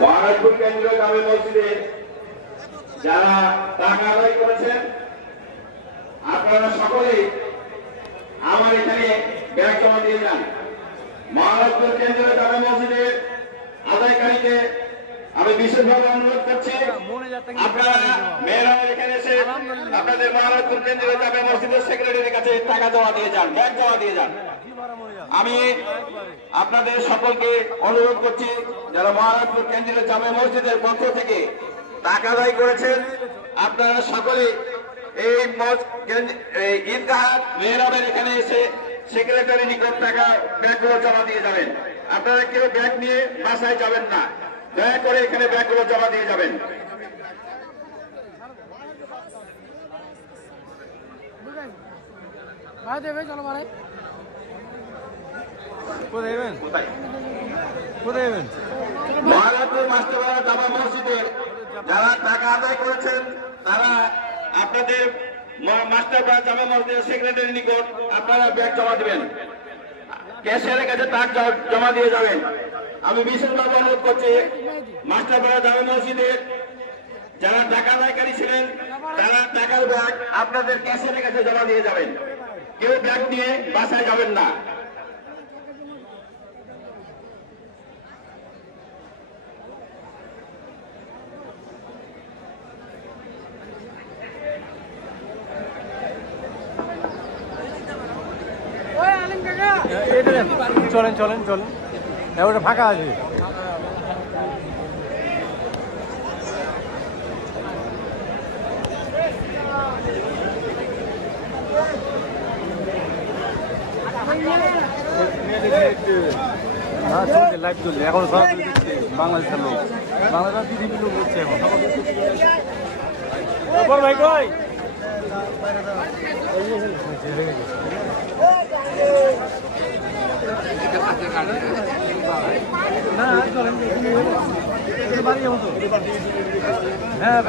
মহারাজপুর কেন্দ্রীয় জামে মসজিদে যারা টাকা আদায় করেছেন, আপনারা সকলেই আমার এখানে ব্যাগ জমা দিয়ে যান। মহারাজপুর কেন্দ্রীয় জামে মসজিদের আদায়কারীকে আমি বিশেষভাবে অনুরোধ করছি আপনারা মেয়েরা এখানে এসে আপনাদের মহারাজপুর কেন্দ্রীয় জামে মসজিদের সেক্রেটারির কাছে টাকা জমা দিয়ে যান ব্যাগ জমা দিয়ে যান। আমি আপনাদের সকলকে অনুরোধ করছি যারা মহারাজপুর কেন্দ্রীয় জামে মসজিদের পক্ষ থেকে টাকা আদায় করেছেন আপনারা সকলে কেন্দ্র- এই ঈদগাহ মেহরাবের এখানে এসে সেক্রেটারি নিকট টাকা ব্যাগগুলো জমা দিয়ে যাবেন। আপনারা কেউ ব্যাগ নিয়ে বাসায় যাবেন না। দয়া করে এখানে ব্যাগগুলো জমা দিয়ে যাবেন। ভাই দেবে চলো ভাই যারা টাকা আদায় করেছেন, তারা আপনাদের ম- মাস্টারপাড়া জামা মসজিদের সেক্রেটারি নিকট আপনারা ব্যাগ জমা দিবেন। ক্যাশিয়ারের কাছে টাকা জমা দিয়ে যাবেন। আমি বিশেষভাবে অনুরোধ করছি যারা টাকা ছিলেন, তারা টাকার ব্যাগ আপনাদের ক্যাশিয়ারের কাছে জমা দিয়ে যাবেন। কেউ ব্যাগ নিয়ে বাসায় যাবেন না। চলেন চলেন চলেন। ফাঁকা আছে। লাইভ চলছে এখন সরাসরি দেখছে বাংলাদেশের লোক বাংলাদেশ পৃথিবীর লোক হচ্ছে এখন যাব তো হ্যাঁ।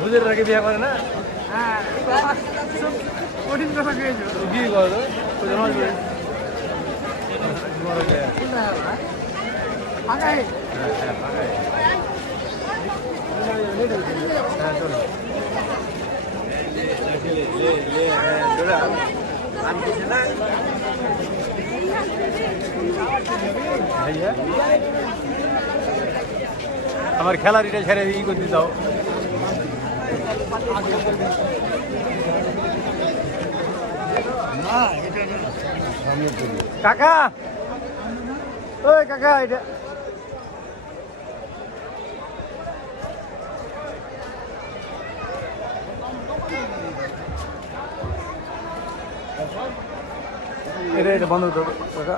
হুজুর রাগে বিয়ে করে না কঠিন কথা খেয়েছো বিয়ে করে ফাঁকাই হ্যাঁ ফাঁকাই। হ্যাঁ চলো ভাইয়া আমার খেলার এটা ছেড়ে ই করতে দাও। কাকা! ওই কাকা এটা এটা এটা বন্ধ কাকা